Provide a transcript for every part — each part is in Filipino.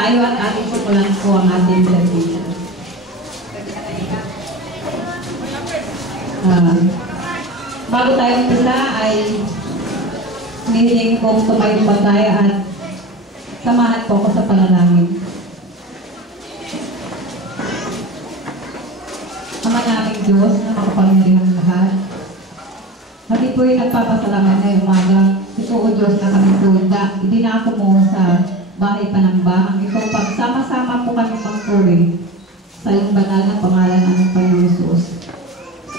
tayo at ating simulan po ang ating service. Bago tayo umpisa ay hinihiling kong tumayo pa tayo at samahan po ko sa panalangin. Ama naming Diyos na makapangyarihang lahat, kami po'y nagpapasalamat ngayong umaga. Ito o Diyos na kami tunda. Idinako mo sa bahay panambahang ito. Pagsama-sama po kami pagpuri sa iyong banal na pangalan ng Panginoon Jesus.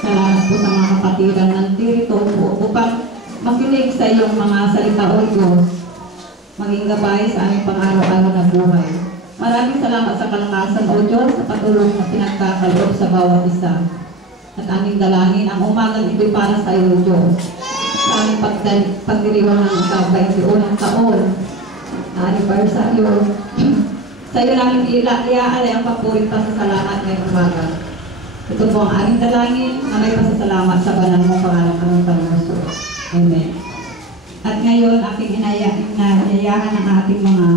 Salamat po sa mga kapatiran ng dirito po upang makinig sa iyong mga salita o Diyos, maging gabay sa aming pang-araw-araw na buhay. Maraming salamat sa kalakasan o Diyos sa patulong na pinagkakaloob sa bawat isa. At aming dalangin ang umagang ito'y para sa iyo, Diyos. Sa aming pagdiriwang ng ika-21 taon na anibersaryo, sa iyo namin iaalay ang papurit pasasalamat ngayong umaga. Ito po ang aming dalangin na may pasasalamat sa banal mong pangalan ng Panginoon Jesus. Amen. At ngayon, aking inayahan ng ating mga